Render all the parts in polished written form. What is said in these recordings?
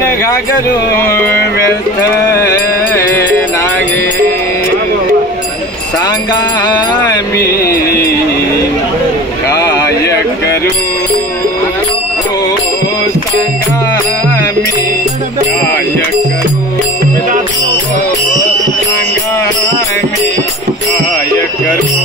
घागरू व्यर्थ लागे सांगा मी काय करू सांगा मी काय करू सांगा मी काय करू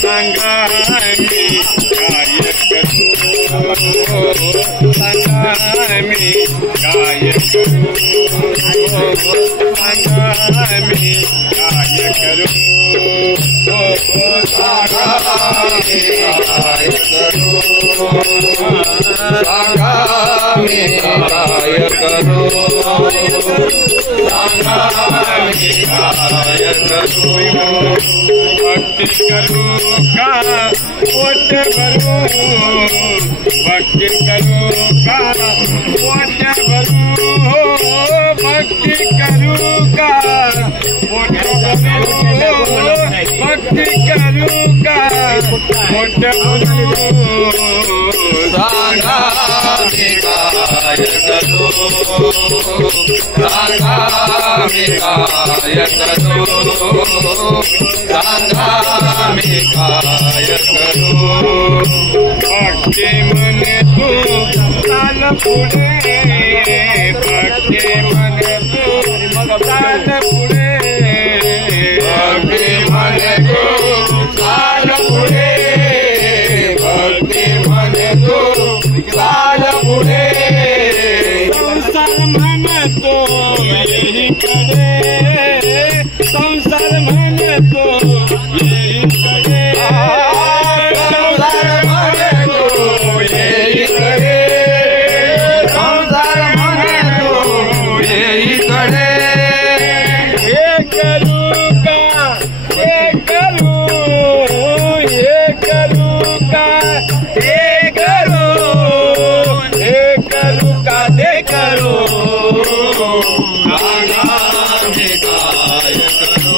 सांगा भक्ति करू का पोट भरू भक्ति करू का पोट भरू भक्ति करू का पोट भरू भक्ति करू का पोट भरू सांगा मी काय करू सांगा मी काय करू सांगा मी काय करू भक्ती मन तू चाल पुढे भक्ती मन तू चाल पुढे भक्ती मन तू चाल पुढे भक्ती मन तू चाल पुढे संसार म्हणतो येईकडे संसार म्हणतो येईकडे संसार म्हणतो येईकडे संसार म्हणतो येईकडे हे करू का हे करू का हे करू का ते करू सांगा मी काय करू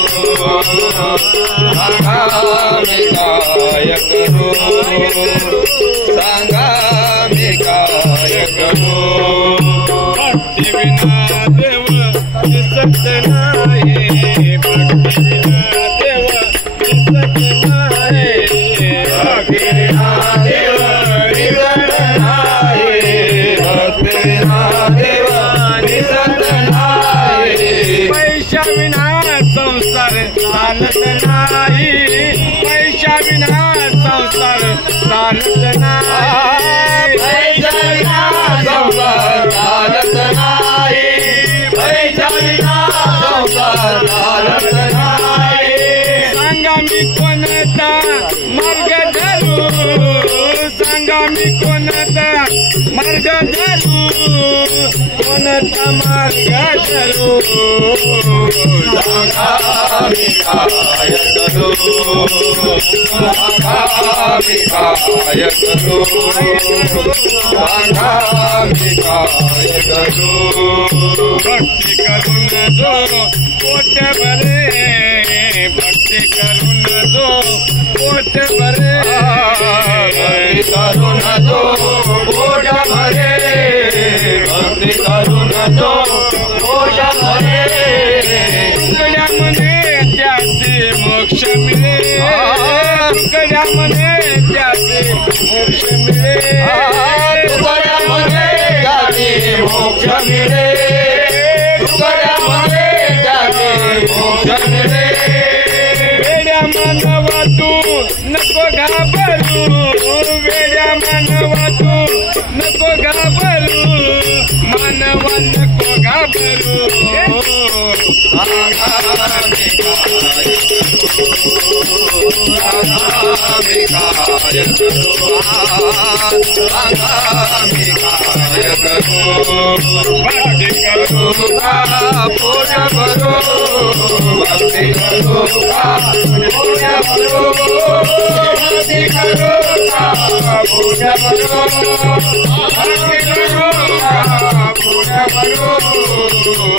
सांगा मी काय करू सांगा मी काय करू भक्ती विना देव दिसत नाही भक्ती विना देव दिसत नाही भक्ती विना देव दिसत नाही भक्ती विना देव दिसत नाही पैशा विना संसार चालत नाही पैशा विना संसार चालत नाही पैशा विना संसार चालत नाही पैशा विना संसार चालत नाही सांगा मी कोणता मार्ग धरू सांगा मी कोणता मार्ग धरू कोणता मार्ग धरू सांगा मी काय करू सांगा मी काय करू सांगा मी काय करू भक्ती करून जो पोट भरे भक्ती करून जो पोट भरे भक्ती करून जो पोट भरे भक्ती करून जो पोट भरे तुकड्यामध्ये त्याचे मोक्ष मिळे तुकड्यामध्ये त्याचे मोक्ष मिळे तुकड्यामध्ये त्याचे मोक्ष मिळे तुकड्यामध्ये त्याचे मोक्ष मिळे वेड्या मानवा तू नको घाबरू वेड्या मानवा तू नको घाबरू मानवा नको घाबरू सांगा मी काय करू सांगा मी काय करू सांगा मी काय करू भक्ती करू का पोट भरू भक्ती करू का पोट भरू भक्ती करू का पोट भरू भक्ती करू पूजा करो